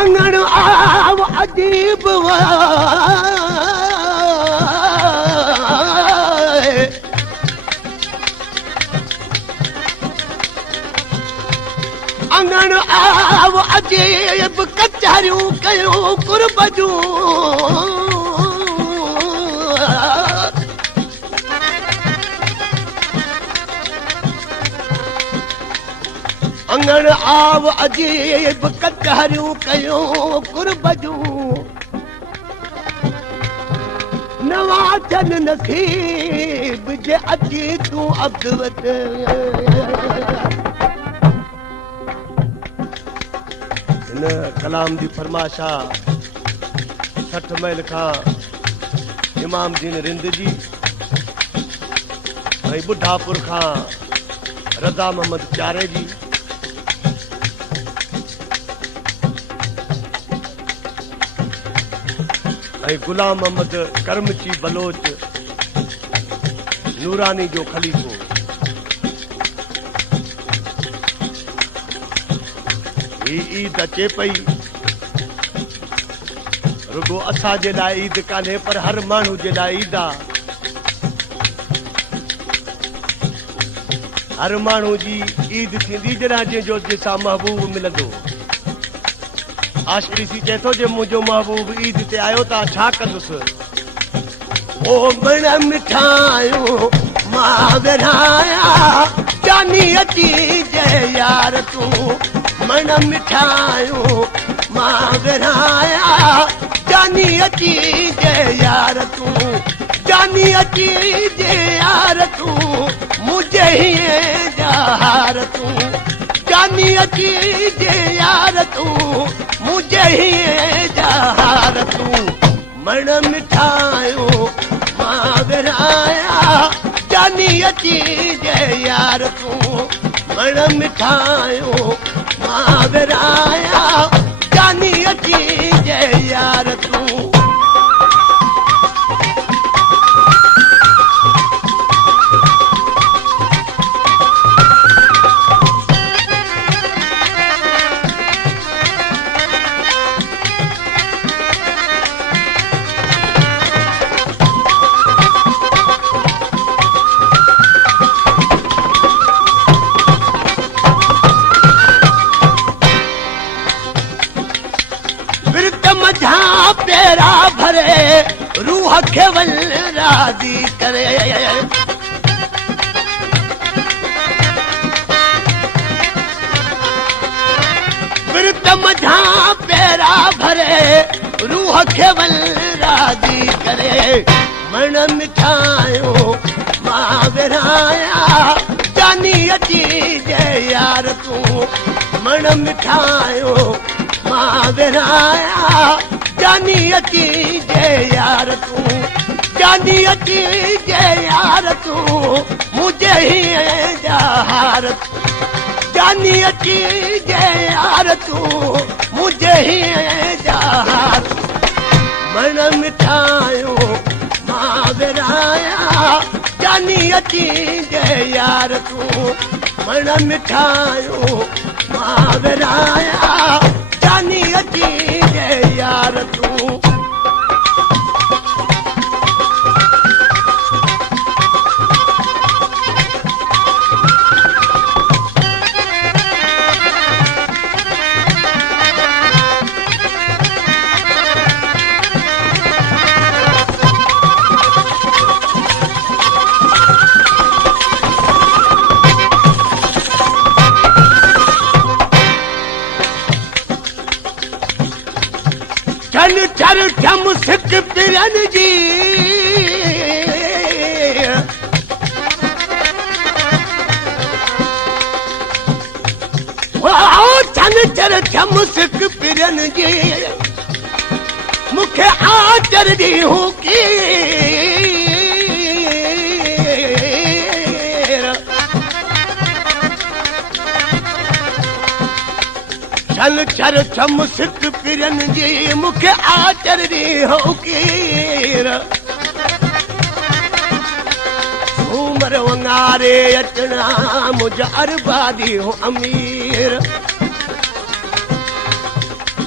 अंगण आव अजीब अंगण आव अजीब कचहरियूं कयूं कुर्ब जूं अंगण आव अजीब कचहरियूं कयूं कुर्ब जूं नवां थियनि नसीब जे अची तूं अब्द वटि हिन कलाम जी फरमाइश आहे 60 मैल खां इमाम दीन रिंद जी ऐं बुढ़ापुर खां रज़ा मोहम्मद प्यारे जी ऐं गुलाम मोहम्मद करमची बलोच नूरानी जो खलीफ़ो ही ईद अचे पई रुगो असांजे लाइ ईद कान्हे पर हर माण्हू जे लाइ ईद आहे हर माण्हू जी ईद थींदी जॾहिं जंहिंजो जंहिंसां महबूब मिलंदो आशिक़ी चए थो जे मुंहिंजो महबूब ईद ते आयो तव्हां छा कंदुसि ओ मण मिठायूं मां विरहाया जानी अची जय यार तूं मण मिठायूं मां विरहाया जानी अची जय यार तूं जानी अची जय यार तूं मुझे ही जहार तूं जानी अची जय यार तूं मुझे ही जहार तूं मण मिठायूं मां विरहाया जानी अची जय यार तूं मण मिठायूं मां विरहाया जानी अची जय यार तूं पेरा भरे रूह खे वल राज़ी करे विर्त मझा पेरा भरे रूह खे वल राज़ी करे मण मिठायूं मां विरहाया जानी अची जय यार तूं मण मिठायूं मां विरहाया जानी अची जय यार तूं जानी अची जय यार तूं मुझे ही जहार जानी अची जय यार तूं मुझे ही जहार मण मिठायूं मां विरहाया जानी अची जय यार तूं मण मिठायूं मां विरहाया जानी अची जय यार तूं चल चल ठम सिक पिरन जी चल चल ठम सिक पिरन जी मुखे आचर दी हूं की छंछर छम सिक पिरन जी मूंखे आचर दी हो कीर सूमर वंगारे अचना मुझ अरबादी हो अमीर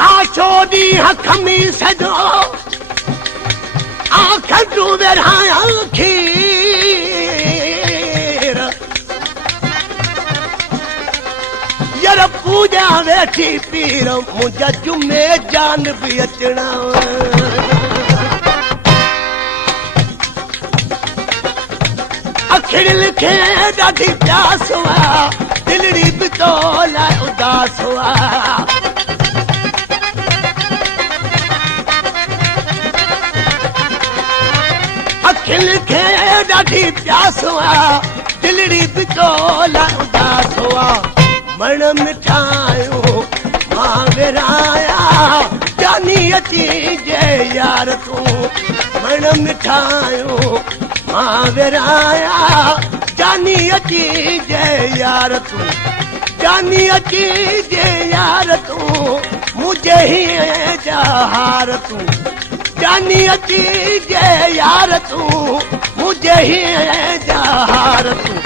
काशो दी हखमी सजो आँख डूबे रहा खीर यार पूजा वेठी पीर मुझा जुमे जान भी अचना अखिड़ लिखे ॾाढी प्यास हुआ दिलड़ी भी तो लाइ उदास हुआ अखिल खे ॾाढी प्यास हुआ दिलड़ी भी तो लाइ उदास हुआ मण मिठायूं मां विराया जानी अची जे यार तूं मण मिठायूं मां विराया जानी अची जे यार तूं जानी अची जे यार तूं मुझे ही जहार तूं जानी अची जे यार तूं मुझे ही जहार तूं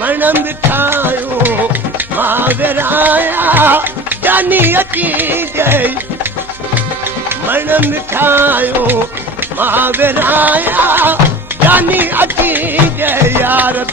मण मिठायूं मां विराया जानी अची जे मण मिठायूं मां विराया जानी अची जे यार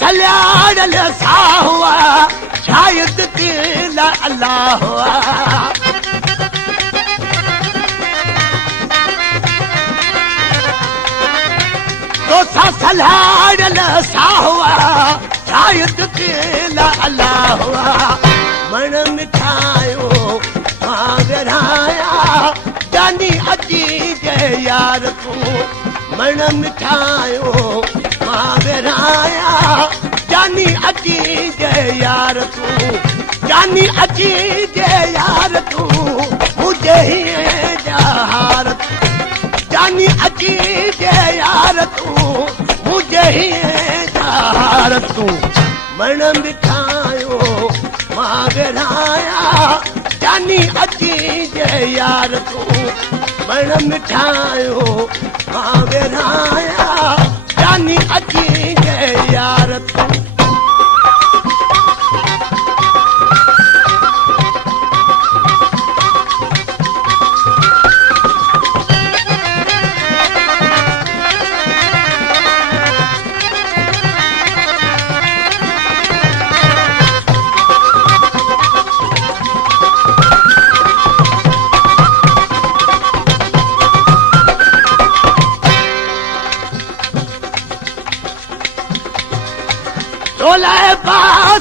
सल्याड़ल सा हुआ शायद दिल अल्लाह हुआ तो सल्याड़ल सा हुआ शायद दिल अल्लाह हुआ मण मिठायो मां विराया जानी अची जे यार तूं मण मिठायो मां विराया जानी अची जे यार तूं जानी अची जे यार तूं मुझे ही जहार जानी अची जे यार तूं मुझे ही जहार तूं मण मिठायो मां विराया जानी अची जे यार तूं मण मिठायो मां विराया जानी अची जे यार तूं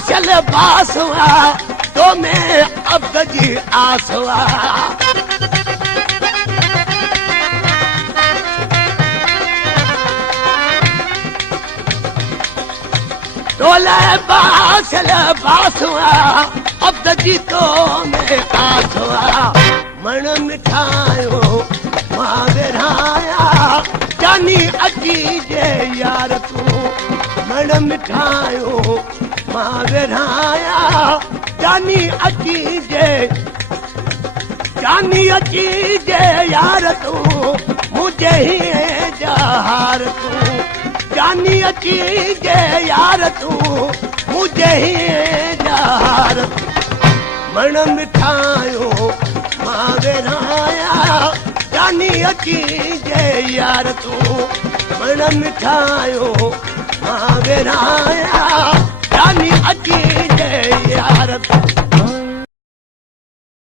चल बास हुआ तो मैं अब जी आस हुआ टोला बास हुआ अब जी तो मैं आस हुआ मण मिठायो मां विराया जानी अची जे यार तूं मण मिठायो मां विराया जानी अची जे यार तूं मुझे ही जहार तूं जानी अची जे यार तूं मुझे ही जहार मण मिठायो मां विराया जानी अची जे यार तूं मण मिठायो